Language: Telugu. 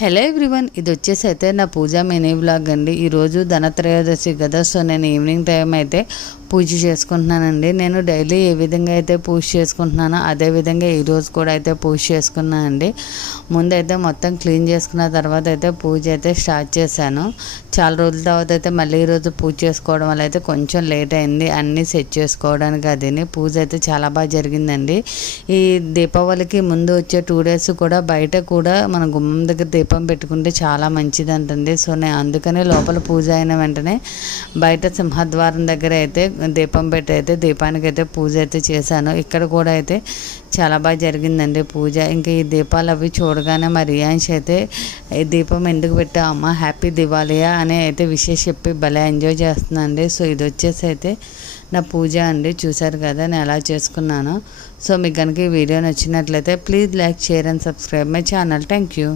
హలో ఎవ్రీవన్, ఇది వచ్చేసి అయితే నా పూజ మినీ వ్లాగ్ అండి. ఈరోజు ధనత్రయోదశి కదా, సో నేను ఈవినింగ్ టైం అయితే పూజ చేసుకుంటున్నానండి. నేను డైలీ ఏ విధంగా అయితే పూజ చేసుకుంటున్నానో అదే విధంగా ఈరోజు కూడా అయితే పూజ చేసుకున్నానండి. ముందైతే మొత్తం క్లీన్ చేసుకున్న తర్వాత అయితే పూజ అయితే స్టార్ట్ చేశాను. చాలా రోజుల తర్వాత అయితే మళ్ళీ ఈరోజు పూజ చేసుకోవడం వల్ల అయితే కొంచెం లేట్ అయింది అన్నీ సెట్ చేసుకోవడానికి. అదిని పూజ అయితే చాలా బాగా జరిగిందండి. ఈ దీపావళికి ముందు వచ్చే 2 days కూడా బయట కూడా మన గుమ్మం దగ్గర దీపం పెట్టుకుంటే చాలా మంచిది అంటుంది. సో నేను అందుకనే లోపల పూజ అయిన వెంటనే బయట సింహద్వారం దగ్గర అయితే దీపం పెట్టి అయితే దీపానికి అయితే పూజ అయితే చేశాను. ఇక్కడ కూడా అయితే చాలా బాగా జరిగిందండి పూజ. ఇంకా ఈ దీపాలు అవి చూడగానే మా రియాన్స్ అయితే ఈ దీపం ఎందుకు పెట్టామా, హ్యాపీ దివాళియా అని అయితే విషయం చెప్పి భలే ఎంజాయ్ చేస్తుందండి. సో ఇది వచ్చేసి అయితే నా పూజ అండి. చూసారు కదా నేను ఎలా చేసుకున్నాను. సో మీకు కనుక ఈ వీడియో నచ్చినట్లయితే please like, share and subscribe my channel. Thank you.